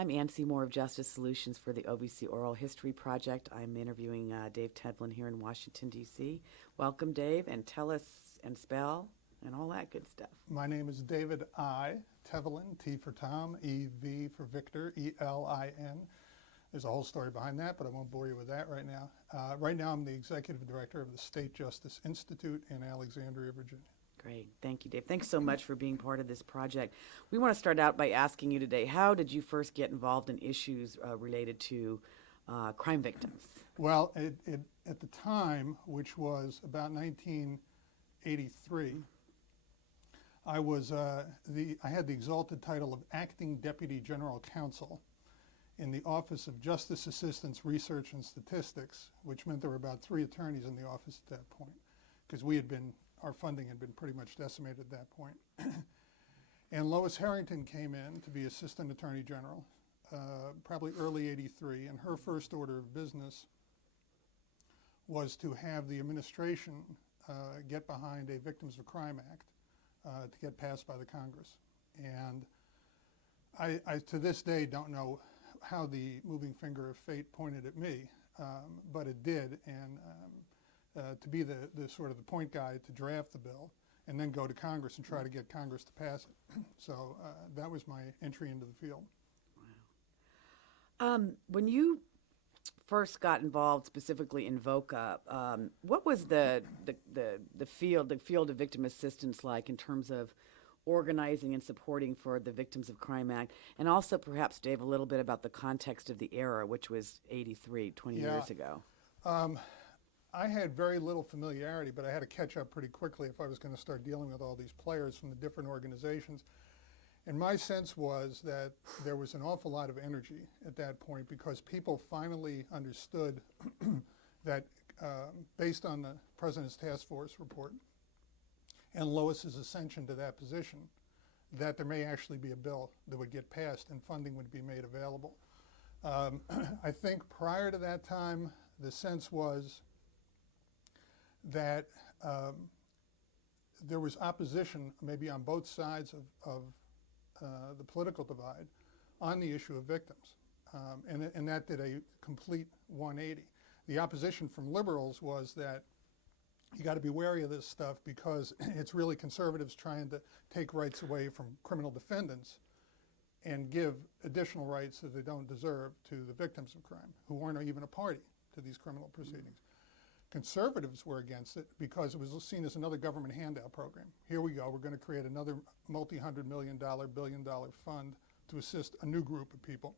I'm Ann Seymour of Justice Solutions for the OVC Oral History Project. I'm interviewing Dave Tevelin here in Washington, D.C. Welcome, Dave, and tell us and spell and all that good stuff. My name is David I. Tevelin, T for Tom, E, V for Victor, E-L-I-N. There's a whole story behind that, but I won't bore you with that right now. Right now, I'm the Executive Director of the State Justice Institute in Alexandria, Virginia. Great. Thank you, Dave. Thanks so much for being part of this project. We want to start out by asking you today, how did you first get involved in issues related to crime victims? Well, at the time, which was about 1983, I had the exalted title of Acting Deputy General Counsel in the Office of Justice Assistance Research and Statistics, which meant there were about 3 attorneys in the office at that point, because our funding had been pretty much decimated at that point. And Lois Harrington came in to be Assistant Attorney General, probably early '83, and her first order of business was to have the administration get behind a Victims of Crime Act to get passed by the Congress. And I to this day don't know how the moving finger of fate pointed at me, but it did, and to be the sort of the point guy to draft the bill and then go to Congress and try to get Congress to pass it. So that was my entry into the field. Wow. When you first got involved specifically in VOCA, what was the field of victim assistance like in terms of organizing and supporting for the Victims of Crime Act? And also perhaps, Dave, a little bit about the context of the era, which was 83, 20 years ago. I had very little familiarity, but I had to catch up pretty quickly if I was going to start dealing with all these players from the different organizations. And my sense was that there was an awful lot of energy at that point because people finally understood that based on the President's Task Force report and Lois's ascension to that position, that there may actually be a bill that would get passed and funding would be made available. I think prior to that time, the sense was that there was opposition maybe on both sides of the political divide on the issue of victims. And that did a complete 180. The opposition from liberals was that you got to be wary of this stuff because it's really conservatives trying to take rights away from criminal defendants and give additional rights that they don't deserve to the victims of crime who aren't even a party to these criminal proceedings. Conservatives were against it because it was seen as another government handout program. Here we go, we're going to create another multi-$100 million, billion-dollar fund to assist a new group of people.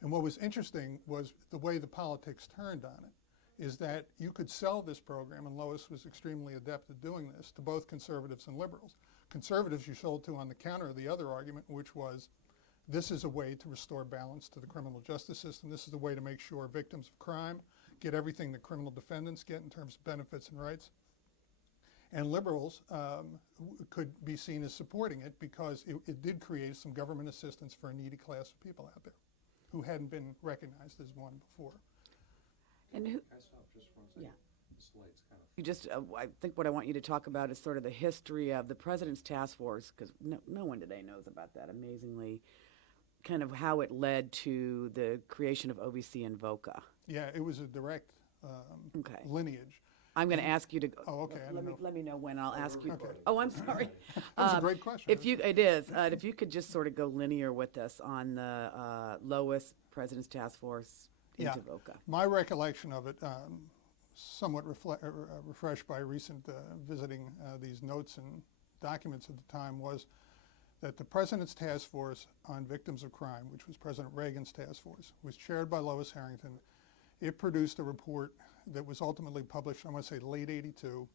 And what was interesting was the way the politics turned on it, is that you could sell this program, and Lois was extremely adept at doing this, to both conservatives and liberals. Conservatives you sold to on the counter of the other argument, which was this is a way to restore balance to the criminal justice system. This is a way to make sure victims of crime get everything that criminal defendants get in terms of benefits and rights. And liberals could be seen as supporting it because it did create some government assistance for a needy class of people out there who hadn't been recognized as one before. And who? Can I stop just for 1 second? Yeah. The slide's kind of. You just, I think what I want you to talk about is sort of the history of the President's Task Force, because no one today knows about that, amazingly, kind of how it led to the creation of OVC and VOCA. Yeah, it was a direct lineage. I'm going to ask you to. Oh, okay. Let me know when I'll ask you. Okay. Oh, I'm sorry. That's a great question. It is. If you could just sort of go linear with us on the Lois President's Task Force into VOCA. My recollection of it, somewhat refreshed by recent visiting these notes and documents at the time, was that the President's Task Force on Victims of Crime, which was President Reagan's task force, was chaired by Lois Harrington. It produced a report that was ultimately published, I want to say late '82.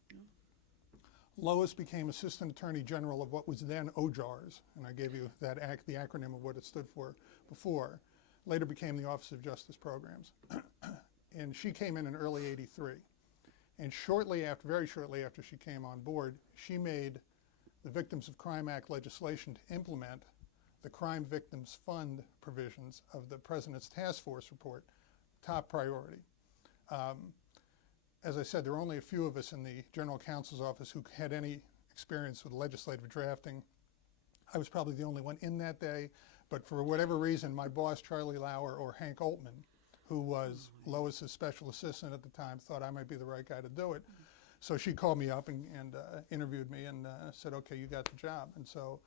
Lois became Assistant Attorney General of what was then OJARS, and I gave you that the acronym of what it stood for before. Later became the Office of Justice Programs. And she came in early '83. And very shortly after she came on board, she made the Victims of Crime Act legislation to implement the Crime Victims Fund provisions of the President's Task Force report top priority. As I said, there were only a few of us in the General Counsel's office who had any experience with legislative drafting. I was probably the only one in that day, But for whatever reason, my boss, Charlie Lauer, or Hank Oltman, who was Lois's special assistant at the time, thought I might be the right guy to do it. So she called me up and interviewed me and said, okay, you got the job. And so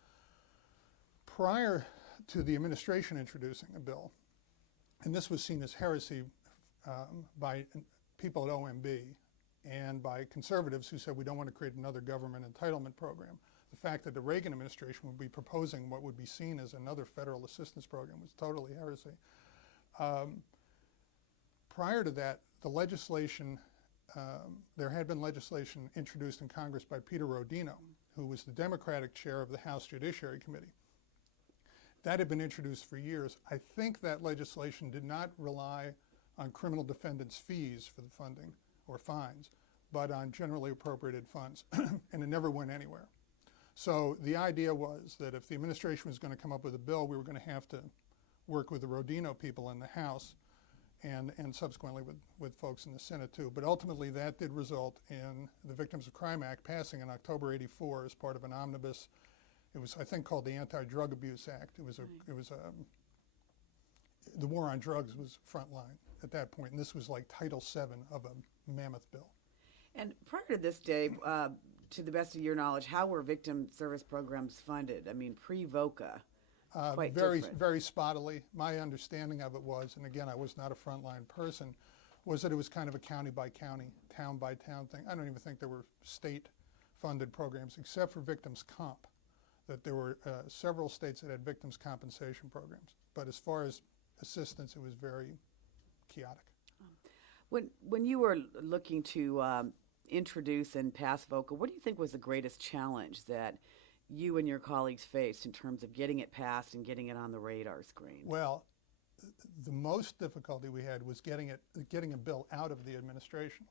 prior to the administration introducing a bill, and this was seen as heresy by people at OMB and by conservatives who said we don't want to create another government entitlement program. The fact that the Reagan administration would be proposing what would be seen as another federal assistance program was totally heresy. Prior to that, the legislation, there had been legislation introduced in Congress by Peter Rodino, who was the Democratic chair of the House Judiciary Committee. That had been introduced for years. I think that legislation did not rely on criminal defendants' fees for the funding or fines, but on generally appropriated funds, and it never went anywhere. So the idea was that if the administration was going to come up with a bill, we were going to have to work with the Rodino people in the House and subsequently with folks in the Senate too. But ultimately that did result in the Victims of Crime Act passing in October '84 as part of an omnibus. It was, I think, called the Anti-Drug Abuse Act. It was the war on drugs was frontline at that point, and this was like Title VII of a mammoth bill. And prior to this, Dave, to the best of your knowledge, how were victim service programs funded? I mean, pre-VOCA, quite Very, different. very spottily. My understanding of it was, and again, I was not a frontline person, was that it was kind of a county by county, town by town thing. I don't even think there were state-funded programs, except for victims' comp, that there were several states that had victims' compensation programs. But as far as assistance, it was very chaotic. When you were looking to introduce and pass VOCA, what do you think was the greatest challenge that you and your colleagues faced in terms of getting it passed and getting it on the radar screen? Well, the most difficulty we had was getting a bill out of the administration.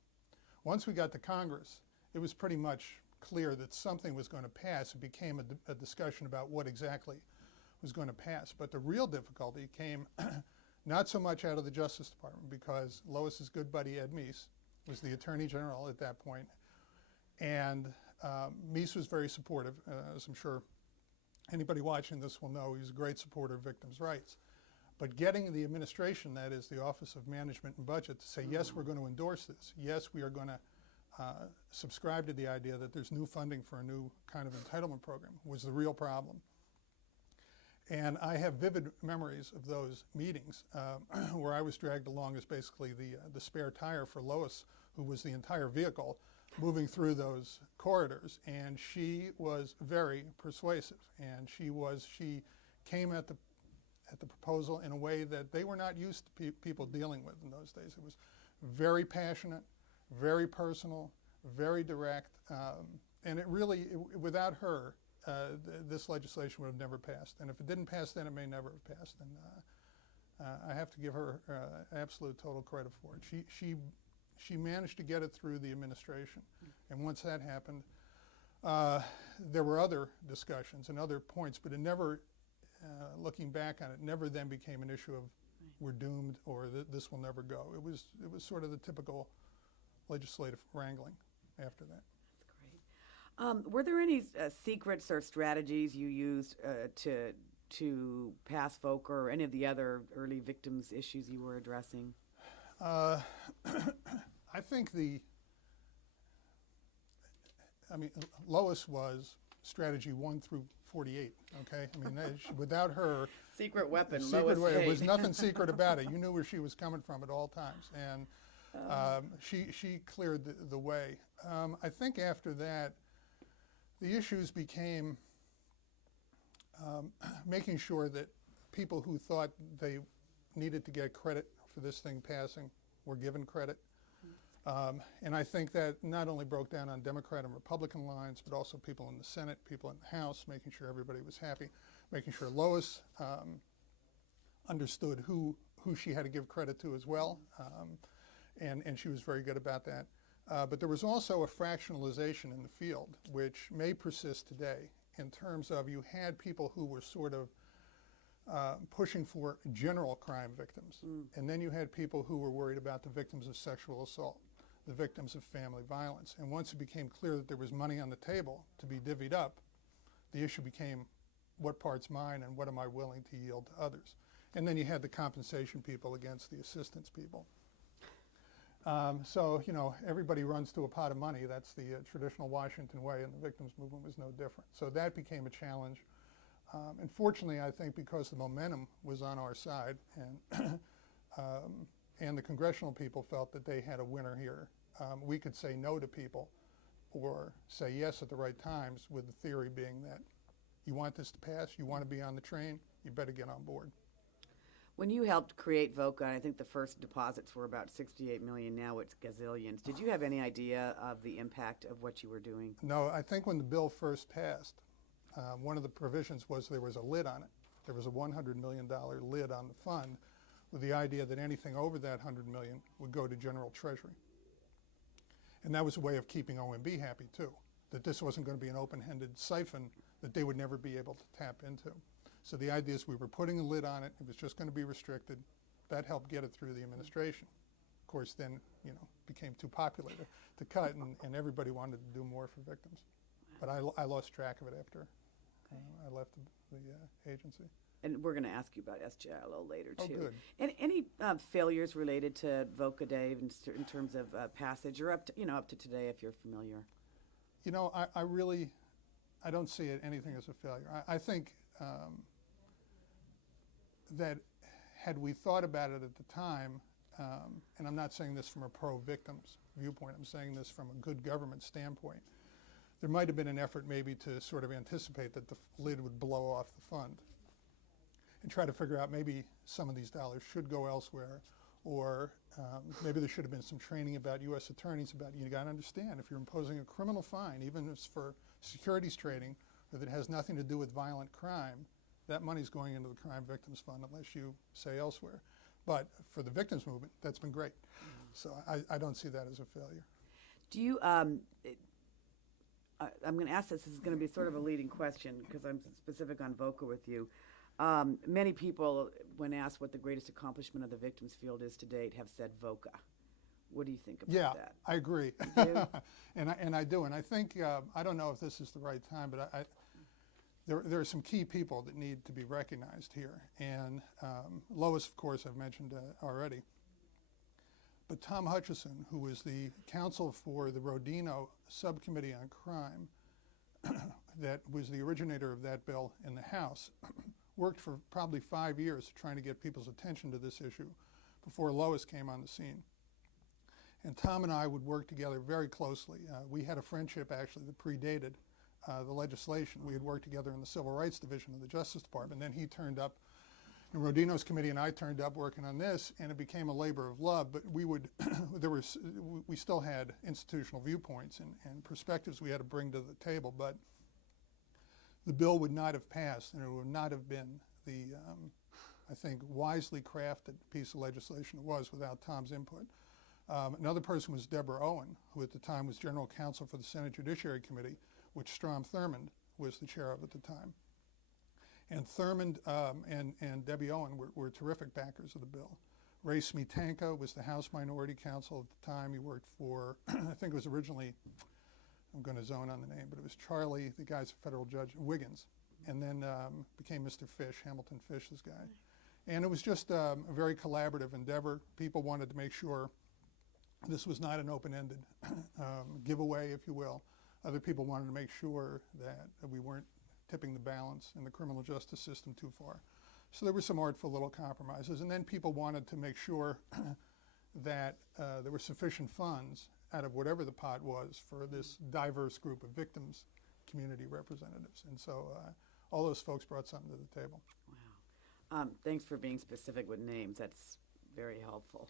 Once we got to Congress, it was pretty much clear that something was going to pass. It became a discussion about what exactly was going to pass. But the real difficulty came not so much out of the Justice Department, because Lois's good buddy Ed Meese was the Attorney General at that point. And Meese was very supportive, as I'm sure anybody watching this will know. He was a great supporter of victims' rights. But getting the administration, that is the Office of Management and Budget, to say, yes, we're going to endorse this. Yes, we are going to subscribe to the idea that there's new funding for a new kind of entitlement program, was the real problem. And I have vivid memories of those meetings where I was dragged along as basically the spare tire for Lois, who was the entire vehicle moving through those corridors. And she was very persuasive, and she came at the proposal in a way that they were not used to people dealing with in those days. It was very passionate, very personal, very direct, and it really, without her, this legislation would have never passed. And if it didn't pass then, it may never have passed. And I have to give her absolute total credit for it. She managed to get it through the administration. And once that happened, there were other discussions and other points, but it never, looking back on it, never then became an issue of we're doomed or this will never go. It was sort of the typical legislative wrangling after that. That's great. Were there any secrets or strategies you used to pass VOCA or any of the other early victims issues you were addressing? I think Lois was strategy 1 through 48, okay? I mean, without her... Secret weapon, Lois Lois There was nothing secret about it. You knew where she was coming from at all times. And she cleared the way. I think after that, the issues became making sure that people who thought they needed to get credit for this thing passing were given credit. And I think that not only broke down on Democrat and Republican lines, but also people in the Senate, people in the House, making sure everybody was happy, making sure Lois understood who she had to give credit to as well. And she was very good about that. But there was also a fractionalization in the field, which may persist today, in terms of you had people who were sort of pushing for general crime victims. And then you had people who were worried about the victims of sexual assault, the victims of family violence. And once it became clear that there was money on the table to be divvied up, the issue became what part's mine and what am I willing to yield to others. And then you had the compensation people against the assistance people. So, everybody runs to a pot of money. That's the traditional Washington way, and the victims movement was no different. So that became a challenge. And fortunately, I think because the momentum was on our side, and the congressional people felt that they had a winner here, we could say no to people or say yes at the right times, with the theory being that you want this to pass, you want to be on the train, you better get on board. When you helped create VOCA, I think the first deposits were about 68 million. Now it's gazillions. Did you have any idea of the impact of what you were doing? No, I think when the bill first passed, one of the provisions was there was a lid on it. There was a $100 million lid on the fund, with the idea that anything over that $100 million would go to General Treasury. And that was a way of keeping OMB happy too, that this wasn't going to be an open-ended siphon that they would never be able to tap into. So the idea is we were putting a lid on it. It was just going to be restricted. That helped get it through the administration. Of course, then, became too popular to cut, and everybody wanted to do more for victims. But I lost track of it after I left the agency. And we're going to ask you about SGI a little later, too. Oh, good. And any failures related to VOCA, Dave, in terms of passage, or up to today, if you're familiar? I don't see anything as a failure. I think that had we thought about it at the time, and I'm not saying this from a pro-victims viewpoint, I'm saying this from a good government standpoint, there might have been an effort maybe to sort of anticipate that the lid would blow off the fund and try to figure out maybe some of these dollars should go elsewhere, or maybe there should have been some training about U.S. attorneys about, you got to understand, if you're imposing a criminal fine, even if it's for securities trading, or that has nothing to do with violent crime, that money's going into the Crime Victims Fund unless you say elsewhere. But for the victims movement, that's been great. So I don't see that as a failure. Do you, I'm going to ask this is going to be sort of a leading question because I'm specific on VOCA with you. Many people, when asked what the greatest accomplishment of the victims field is to date, have said VOCA. What do you think about that? Yeah, I agree. You do? and I do. And I think, I don't know if this is the right time, but there are some key people that need to be recognized here. And Lois, of course, I've mentioned already. But Tom Hutchison, who was the counsel for the Rodino Subcommittee on Crime, that was the originator of that bill in the House, worked for probably 5 years trying to get people's attention to this issue before Lois came on the scene. And Tom and I would work together very closely. We had a friendship, actually, that predated the legislation. We had worked together in the Civil Rights Division of the Justice Department. Then he turned up in Rodino's committee, and I turned up working on this, and it became a labor of love. But we would, we still had institutional viewpoints and perspectives we had to bring to the table. But the bill would not have passed, and it would not have been the, I think, wisely crafted piece of legislation it was without Tom's input. Another person was Deborah Owen, who at the time was general counsel for the Senate Judiciary Committee, which Strom Thurmond was the chair of at the time. And Thurmond and Debbie Owen were terrific backers of the bill. Ray Smetanka was the House Minority Counsel at the time. He worked for, I think it was originally, I'm going to zone on the name, but it was Charlie, the guy's a federal judge, Wiggins, and then became Mr. Fish, Hamilton Fish, this guy. And it was just a very collaborative endeavor. People wanted to make sure this was not an open-ended giveaway, if you will. Other people wanted to make sure that we weren't tipping the balance in the criminal justice system too far. So there were some artful little compromises. And then people wanted to make sure that there were sufficient funds out of whatever the pot was for this diverse group of victims community representatives. And so all those folks brought something to the table. Wow. Thanks for being specific with names. That's very helpful.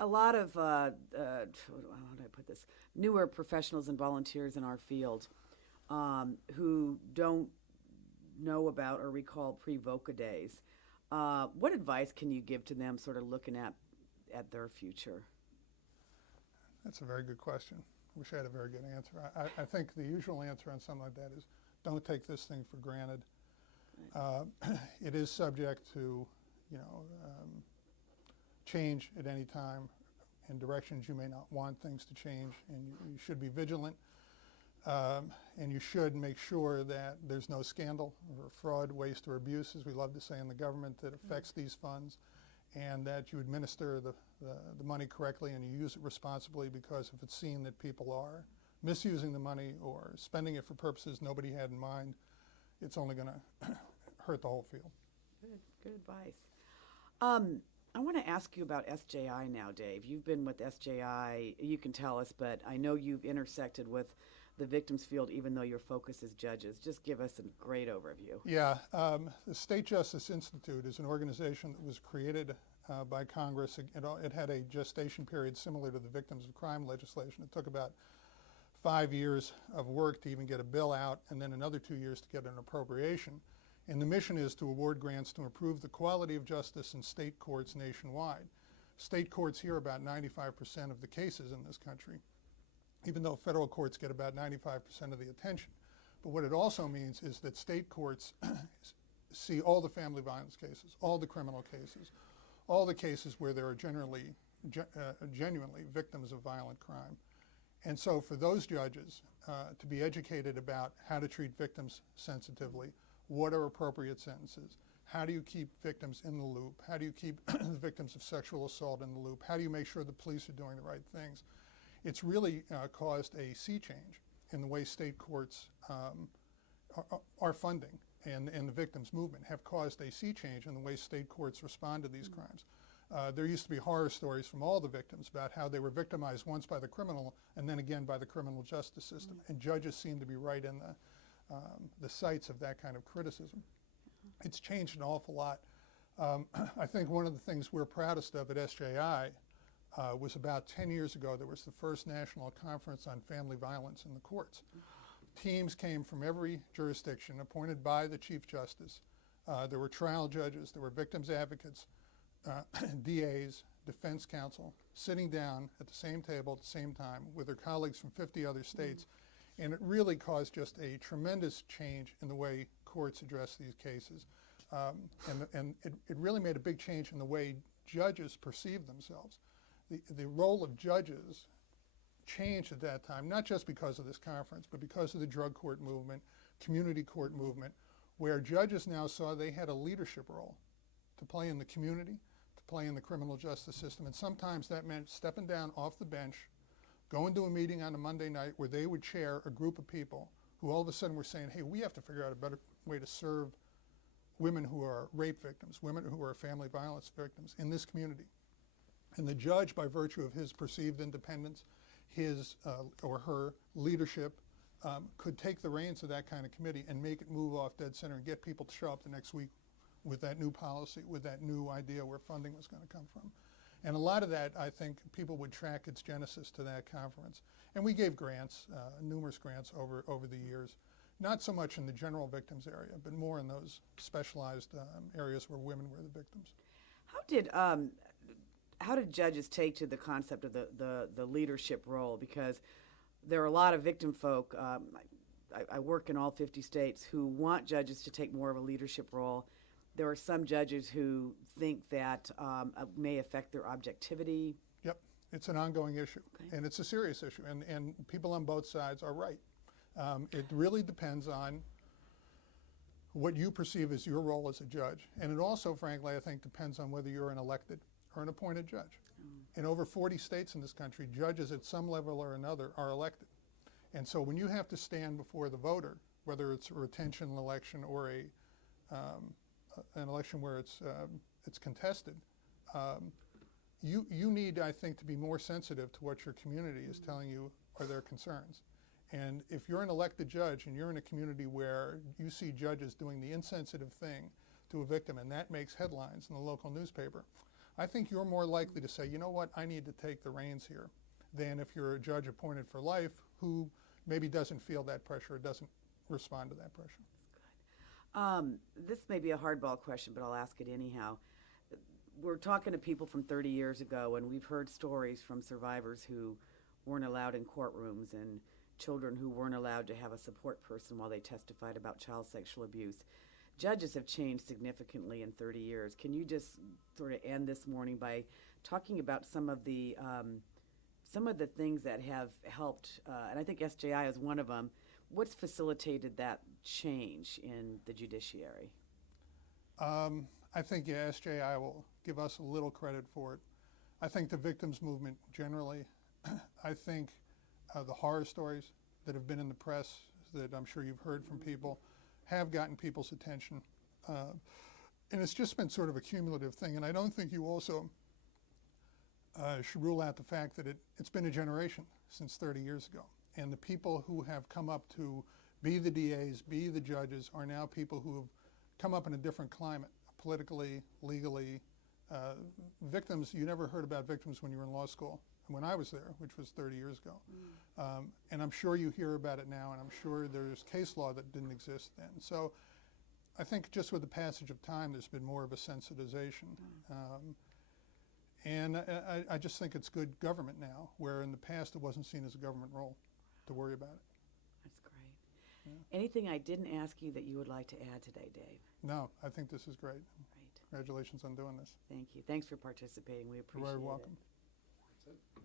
A lot of, how do I put this, newer professionals and volunteers in our field who don't know about or recall pre-VOCA days. What advice can you give to them sort of looking at their future? That's a very good question. I wish I had a very good answer. I think the usual answer on something like that is don't take this thing for granted. It is subject to, change at any time in directions you may not want things to change, and you should be vigilant. And you should make sure that there's no scandal or fraud, waste, or abuse, as we love to say in the government, that affects these funds, and that you administer the money correctly and you use it responsibly, because if it's seen that people are misusing the money or spending it for purposes nobody had in mind, it's only going to hurt the whole field. Good advice. I want to ask you about SJI now, Dave. You've been with SJI, you can tell us, but I know you've intersected with the victims field, even though your focus is judges. Just give us a great overview. Yeah, the State Justice Institute is an organization that was created by Congress. It had a gestation period similar to the victims of crime legislation. It took about 5 years of work to even get a bill out, and then another 2 years to get an appropriation. And the mission is to award grants to improve the quality of justice in state courts nationwide. State courts hear about 95% of the cases in this country, even though federal courts get about 95% of the attention. But what it also means is that state courts see all the family violence cases, all the criminal cases, all the cases where there are genuinely victims of violent crime. And so for those judges to be educated about how to treat victims sensitively, what are appropriate sentences, how do you keep victims in the loop, how do you keep the victims of sexual assault in the loop, how do you make sure the police are doing the right things, it's really caused a sea change in the way state courts are funding, and the victims movement have caused a sea change in the way state courts respond to these crimes. There used to be horror stories from all the victims about how they were victimized once by the criminal and then again by the criminal justice system. And judges seem to be right in the sights of that kind of criticism. It's changed an awful lot. I think one of the things we're proudest of at SJI was about 10 years ago, there was the first national conference on family violence in the courts. Teams came from every jurisdiction appointed by the Chief Justice. There were trial judges, there were victims advocates, DAs, defense counsel, sitting down at the same table at the same time with their colleagues from 50 other states. And it really caused just a tremendous change in the way courts address these cases. And it really made a big change in the way judges perceive themselves. The role of judges changed at that time, not just because of this conference, but because of the drug court movement, community court movement, where judges now saw they had a leadership role to play in the community, to play in the criminal justice system. And sometimes that meant stepping down off the bench, going to a meeting on a Monday night where they would chair a group of people who all of a sudden were saying, hey, we have to figure out a better way to serve women who are rape victims, women who are family violence victims in this community. And the judge, by virtue of his perceived independence, his or her leadership, could take the reins of that kind of committee and make it move off dead center and get people to show up the next week with that new policy, with that new idea where funding was going to come from. And a lot of that, I think, people would track its genesis to that conference. And we gave grants, numerous grants over the years, not so much in the general victims area, but more in those specialized areas where women were the victims. How did judges take to the concept of the leadership role? Because there are a lot of victim folk, I work in all 50 states, who want judges to take more of a leadership role. There are some judges who think that may affect their objectivity. Yep, it's an ongoing issue, Okay. and it's a serious issue, and people on both sides are right. It really depends on what you perceive as your role as a judge, and it also, frankly, I think depends on whether you're an elected or an appointed judge. In over 40 states in this country, judges at some level or another are elected. And so when you have to stand before the voter, whether it's a retention election or an election where it's contested, you need, I think, to be more sensitive to what your community is telling you are their concerns. And if you're an elected judge and you're in a community where you see judges doing the insensitive thing to a victim and that makes headlines in the local newspaper, I think you're more likely to say, you know what, I need to take the reins here, than if you're a judge appointed for life who maybe doesn't feel that pressure or doesn't respond to that pressure. This may be a hardball question, but I'll ask it anyhow. We're talking to people from 30 years ago, and we've heard stories from survivors who weren't allowed in courtrooms and children who weren't allowed to have a support person while they testified about child sexual abuse. Judges have changed significantly in 30 years. Can you just sort of end this morning by talking about some of the some of the things that have helped, and I think SJI is one of them, what's facilitated that change in the judiciary? I think, yeah, SJI will give us a little credit for it. I think the victims movement generally, I think the horror stories that have been in the press that I'm sure you've heard from people have gotten people's attention. And it's just been sort of a cumulative thing. And I don't think you also should rule out the fact that it's been a generation since 30 years ago. And the people who have come up to be the DAs, be the judges, are now people who have come up in a different climate, politically, legally. Victims, you never heard about victims when you were in law school, when I was there, which was 30 years ago. And I'm sure you hear about it now, and I'm sure there's case law that didn't exist then. So I think just with the passage of time, there's been more of a sensitization. And I just think it's good government now, where in the past it wasn't seen as a government role to worry about it. That's great. Anything I didn't ask you that you would like to add today, Dave? No, I think this is great. Right. Congratulations on doing this. Thank you. Thanks for participating. We appreciate You're it. very welcome. That's it.